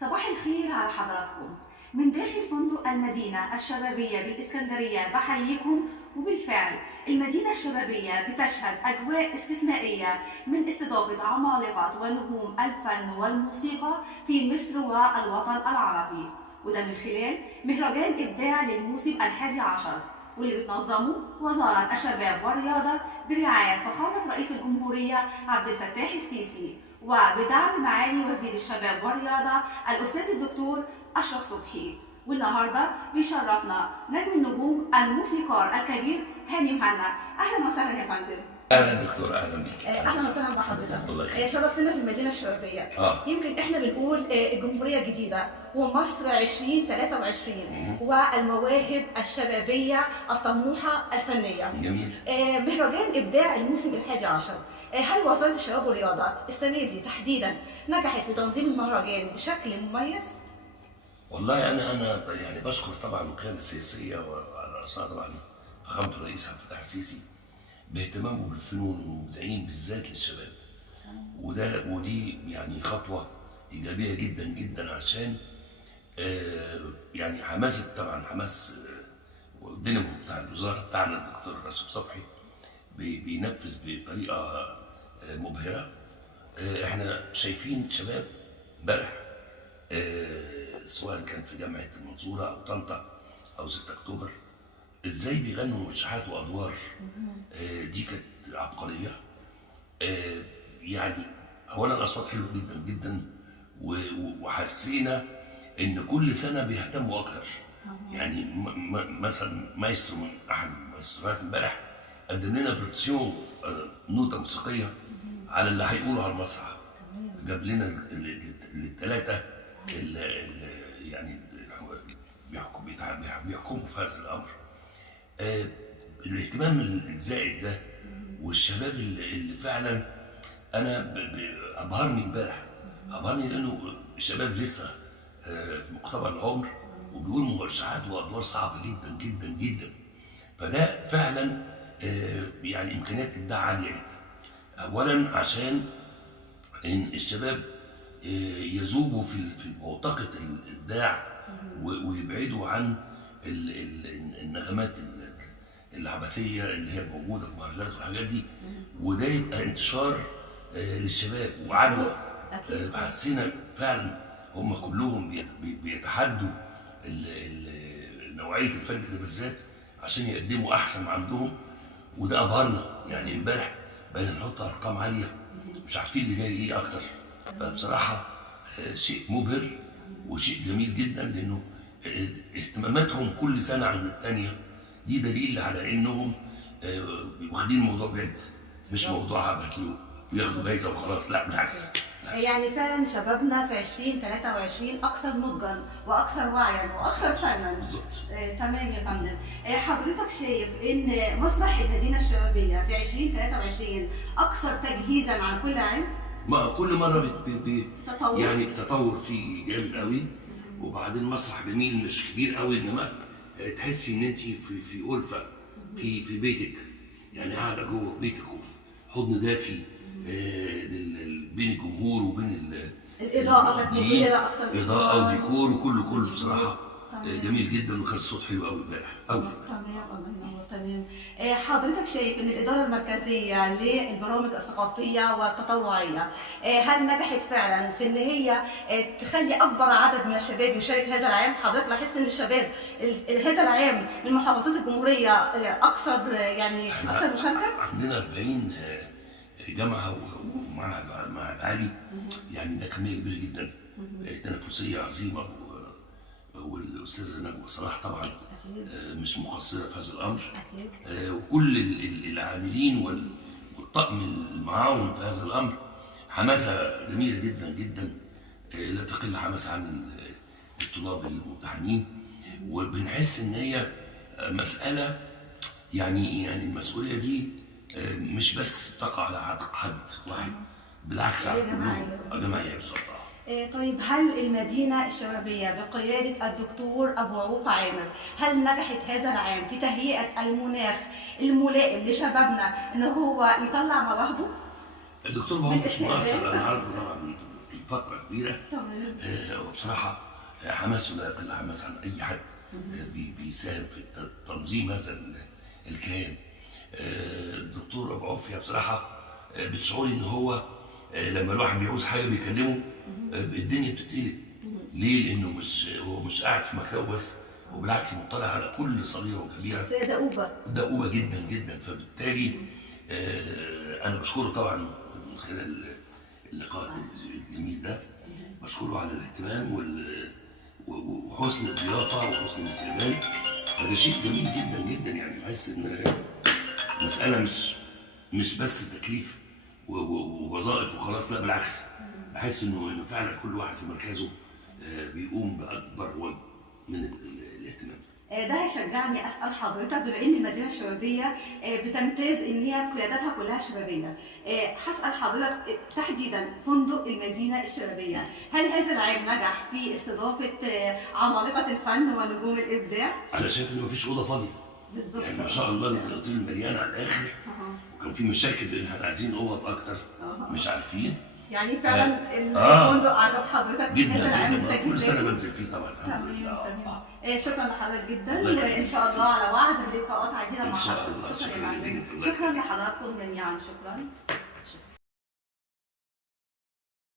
صباح الخير على حضراتكم. من داخل فندق المدينة الشبابية بالإسكندرية بحييكم. وبالفعل المدينة الشبابية بتشهد أجواء استثنائية من استضافة عمالقة ونجوم الفن والموسيقى في مصر والوطن العربي، وده من خلال مهرجان إبداع للموسم ال11 واللي بتنظمه وزارة الشباب والرياضة برعاية فخامة رئيس الجمهورية عبد الفتاح السيسي، وبدعم معالي وزير الشباب والرياضة الأستاذ الدكتور أشرف صبحي. والنهارده بيشرفنا نجم النجوم الموسيقار الكبير هاني مهنا. أهلا وسهلا يا فندم. اهلا دكتور، اهلا بيك. اهلا وسهلا بحضرتك. الله يخليك. شرفتنا في المدينه الشبابيه. يمكن احنا بنقول الجمهوريه الجديده ومصر 2023 والمواهب الشبابيه الطموحه الفنيه. جميل. مهرجان ابداع الموسم ال11، هل وزاره الشباب والرياضه السنه دي تحديدا نجحت في تنظيم المهرجان بشكل مميز؟ والله انا يعني بشكر طبعا القياده السياسيه وعلى راسها طبعا فخامه الرئيس عبد الفتاح السيسي باهتمامه بالفنون والمبدعين بالذات للشباب. ودي يعني خطوه ايجابيه جدا جدا عشان يعني حماسه طبعا حماس والدينامو بتاع الوزاره بتاعنا الدكتور اشرف صبحي بينفذ بطريقه مبهره. احنا شايفين شباب امبارح سواء كان في جامعه المنصوره او طنطا او 6 اكتوبر ازاي بيغنوا مرشحات وادوار. دي كانت عبقريه. يعني اولا الاصوات حلوه جدا جدا وحسينا ان كل سنه بيهتموا اكتر. يعني مثلا مايسترو من احد المايستروهات امبارح قدم لنا برودكسيون نوته موسيقيه على اللي هيقولوا على المسرح. جاب لنا الثلاثه يعني بيحكموا في هذا الامر. الاهتمام الزائد ده والشباب اللي فعلا انا ابهرني امبارح، ابهرني لانه الشباب لسه في مقتبل العمر وبيقول مرشحات وادوار صعبه جدا جدا جدا. فده فعلا يعني امكانيات ابداع عاليه جدا. اولا عشان ان الشباب يذوبوا في معتقة الابداع ويبعدوا عن النغمات العبثيه اللي هي موجوده في المهرجانات والحاجات دي، وده يبقى انتشار للشباب وعدوى. حسينا فعلا هم كلهم بيتحدوا نوعيه الفن ده بالذات عشان يقدموا احسن ما عندهم، وده ابهرنا. يعني امبارح بقينا نحط ارقام عاليه مش عارفين اللي جاي ايه اكتر. فبصراحه شيء مبهر وشيء جميل جدا، لانه اهتماماتهم كل سنه عن الثانيه دي دليل على انهم واخدين الموضوع جد، مش موضوع عبثي وياخدوا جايزه وخلاص. لا بالعكس. يعني فعلا شبابنا في 2023 اكثر نضجا واكثر وعيا واكثر فنا. بالظبط. تمام يا فندم. حضرتك شايف ان مسرح المدينه الشبابيه في 2023 اكثر تجهيزا عن كل عام؟ ما كل مره تطور. يعني التطور فيه جامد قوي. وبعدين مسرح جميل مش كبير قوي، انما تحسي ان انت في ألفة في بيتك، يعني قاعده جوه في بيتك وفي حضن دافي بين الجمهور وبين الاضاءه كانت مبهره اكثر. اضاءه وديكور وكله بصراحه جميل جدا. وكان الصوت حلو قوي امبارح قوي. تمام، الله ينور. تمام. حضرتك شايف ان الاداره المركزيه للبرامج الثقافيه والتطوعيه هل نجحت فعلا في ان هي تخلي اكبر عدد من الشباب يشارك هذا العام؟ حضرتك لاحظت ان الشباب هذا العام من محافظات الجمهوريه اكثر يعني اكثر مشاركه؟ عندنا 40 جامعه ومعهد عالي، يعني ده كميه كبيره جدا، تنافسيه عظيمه. والاستاذه نجوى صلاح طبعا مش مقصره في هذا الامر. وكل العاملين والطاقم المعاون في هذا الامر حماسه جميله جدا جدا، لا تقل حماسه عن الطلاب الممتحنين. وبنحس ان هي مساله يعني المسؤوليه دي مش بس تقع على عاتق حد واحد، بالعكس على كلهم جماعيه بالظبط. طيب هل المدينة الشبابية بقيادة الدكتور أبو عوف عامر هل نجحت هذا العام في تهيئة المناخ الملائم لشبابنا إن هو يطلع مواهبه؟ الدكتور أبو عوف مش مقصر، أنا عارفه طبعا فتره كبيره. تمام. وبصراحه حماسه لا يقل حماس عن اي حد بيساهم في تنظيم هذا الكيان. الدكتور ابو عوفية بصراحه بتشعري ان هو لما الواحد بيعوز حاجه بيكلمه الدنيا بتتقلب. ليه؟ لانه هو مش قاعد في مكتبه بس، وبالعكس مطلع على كل صغيره وكبيره. دؤوبه. دؤوبه جدا جدا. فبالتالي انا بشكره طبعا من خلال اللقاء الجميل ده، بشكره على الاهتمام وحسن الضيافه وحسن الاستقبال. هذا شيء جميل جدا جدا. يعني بحس ان مساله مش بس تكليف ووظائف وخلاص، لا بالعكس، بحس انه فعلا كل واحد في مركزه بيقوم باكبر وجه من الاهتمام. ده هيشجعني اسال حضرتك، بما ان المدينه الشبابيه بتمتاز ان هي قياداتها كلها شبابيه، هسال حضرتك تحديدا فندق المدينه الشبابيه، هل هذا العام نجح في استضافه عمالقه الفن ونجوم الابداع؟ انا شايف ان مفيش اوضه فاضيه. بالظبط. يعني ما شاء الله الاوتيل مليان على الاخر. وكان في مشاكل لان احنا عايزين اوض اكتر مش عارفين. يعني فعلا الفندق عجب حضرتك جدا جدا. كل سنه بنزل فيه طبعا. تمام. شكرا لحضرتك جدا، وان شاء الله على وعد بلقاءات عديده مع حضرتك. ان شاء الله. شكرا لحضراتكم جميعا. شكرا.